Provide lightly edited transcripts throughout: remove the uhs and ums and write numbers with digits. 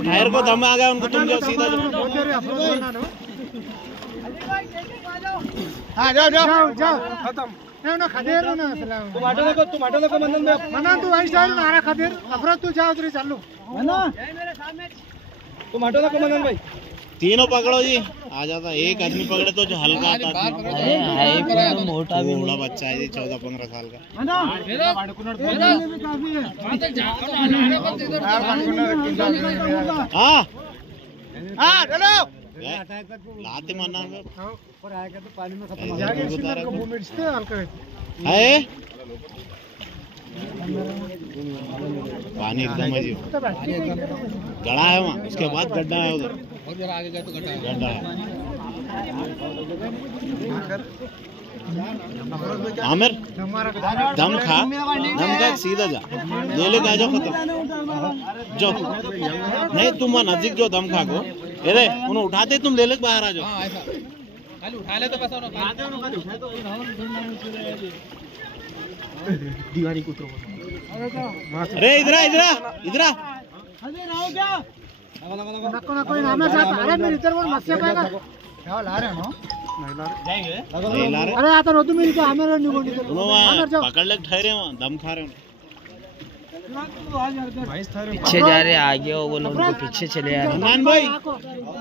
Tyre को दम आ गया उनको, तुम जाओ सीधा जाओ खत्म ना खदेर ना टमाटो को मंदन में मना तू आई स्टाइल मारा खदेर अफरोज तू जाओ उधर चलो है ना टमाटो को मंदन भाई तीनों पकड़ो जी, आ जाता। एक आदमी पकड़े तो जो हल्का आता है, मोटा भी बूढ़ा बच्चा है जी 14-15 साल का। हाँ चलो लाते मना पर आएगा तो पानी में खत्म हो जाएगा। पानी एकदम अजीब गड़ा है वहाँ, उसके बाद गड्ढा है उधर, और जरा आगे गए तो गड्ढा है। आमिर दम खा सीधा जा, ले ले जाओ खत्म जो नहीं तुम वहाँ नजदीक जो दम खा को अरे उन्हें उठाते तुम ले ले बाहर आ जाओ, खाली उठा ले तो बस दीवानी को अरे इधर इधर अरे आता रो तुम्ही पकड़ ले ठहरे वहाँ दम खा रहे हो। पीछे जा रहे आगे हो, बोलो उनको पीछे चले आ रहे भाई,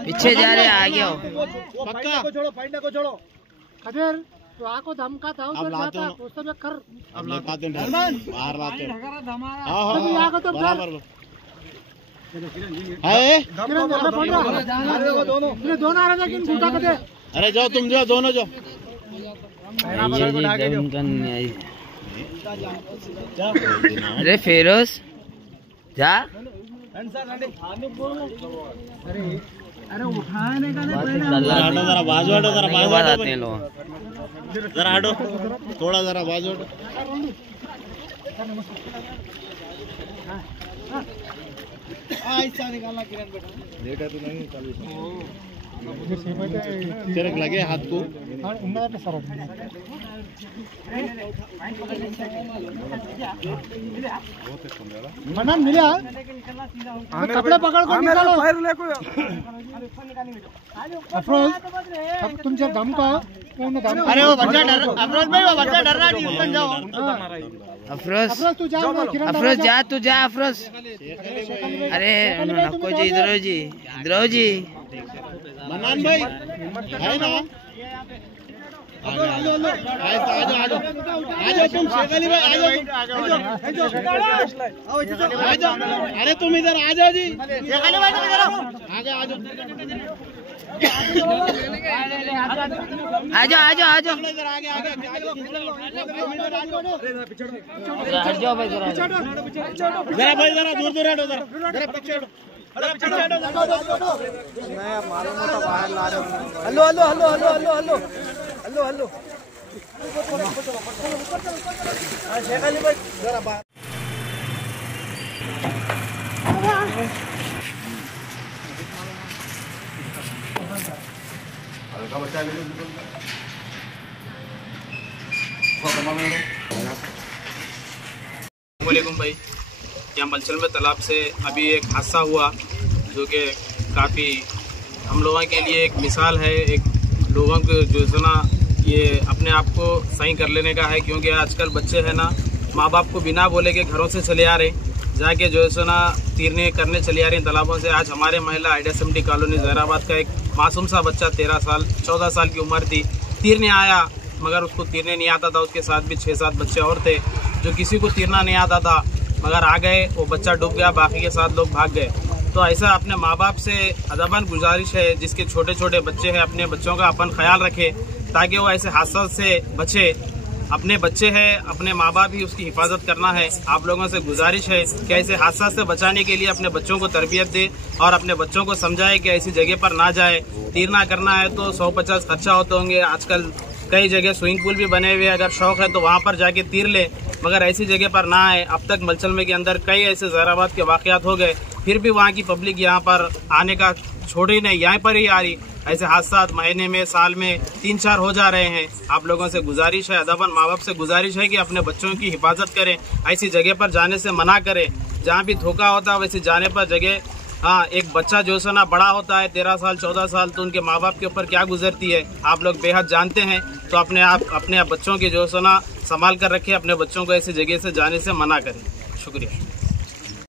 पीछे जा रहे आगे हो। पक्का को छोड़ो खदेर तो आको धमका था अब लाते हो तो सब कर अब लाते हो बाहर लाते हो तो बराबर है दोनों आ रहे लेकिन कूटा कदे अरे जाओ तुम जाओ दोनों जाओ अरे फेरोज जा अरे उठाने का जरा बाजू हटो आते हैं लोग, जरा हटो थोड़ा, जरा बाजू हटो। निकालना किरण बेटा देखा तो नहीं तिरक लगे हाथ को मना मिला कपड़े पकड़ को निकालो अफरोज तुम जब दम का अरे वो बच्चा डर अफरोज भाई, वो बच्चा डर रहा नहीं, जाओ अफरोज तू जा अफरोज जा तू जा अफरोज। अरे नको जी इधर जी मनान भाई है ना आजो तुम शेखाली भाई आजो अरे तुम इधर आ जाओ जी शेखाली भाई आगे आ जाओ इधर आगे हट जाओ भाई, जरा भाई जरा दूर हटो, जरा पीछे हटो, हेलो शेखाली भाई जरा बाहर हल्का बच्चा वालेकुम भाई, यहाँ मलचल में तालाब से अभी एक हादसा हुआ जो कि काफ़ी हम लोगों के लिए एक मिसाल है, एक लोगों को जो है ना ये अपने आप को सही कर लेने का है, क्योंकि आजकल बच्चे हैं ना माँ बाप को बिना बोले के घरों से चले आ रहे, जाके जो है ना तीरने करने चले आ रहे हैं तालाबों से। आज हमारे महिला IDSMD कॉलोनी जहराबाद का एक मासूम सा बच्चा 14 साल की उम्र थी, तीरने आया मगर उसको तीरने नहीं आता था, उसके साथ भी 6-7 बच्चे और थे जो किसी को तीरना नहीं आता था मगर आ गए, वो बच्चा डूब गया, बाकी के 7 लोग भाग गए। तो ऐसा अपने माँ बाप से अदबन गुजारिश है, जिसके छोटे छोटे बच्चे हैं अपने बच्चों का अपन ख्याल रखे ताकि वो ऐसे हादसा से बचे। अपने बच्चे हैं, अपने माँ बाप ही उसकी हिफाजत करना है। आप लोगों से गुजारिश है कि ऐसे हादसा से बचाने के लिए अपने बच्चों को तरबियत दे और अपने बच्चों को समझाए कि ऐसी जगह पर ना जाए। तीरना करना है तो 150 खर्चा होते होंगे, आजकल कई जगह स्विमिंग पूल भी बने हुए, अगर शौक है तो वहाँ पर जाके तीर ले, मगर ऐसी जगह पर ना आए। अब तक मलचल में के अंदर कई ऐसे जहराबाद के वाकयात हो गए, फिर भी वहाँ की पब्लिक यहाँ पर आने का छोड़ ही नहीं, यहाँ पर ही आ रही। ऐसे हादसा महीने में साल में 3-4 हो जा रहे हैं। आप लोगों से गुजारिश है, अदबन माँ बाप से गुजारिश है कि अपने बच्चों की हिफाजत करें, ऐसी जगह पर जाने से मना करें। जहाँ भी धोखा होता है वैसे जाने पर जगह हाँ, एक बच्चा जो है ना बड़ा होता है 13 साल 14 साल, तो उनके माँ बाप के ऊपर क्या गुजरती है आप लोग बेहद जानते हैं। तो अपने बच्चों की जो है ना संभाल कर रखें, अपने बच्चों को ऐसी जगह से जाने से मना करें। शुक्रिया।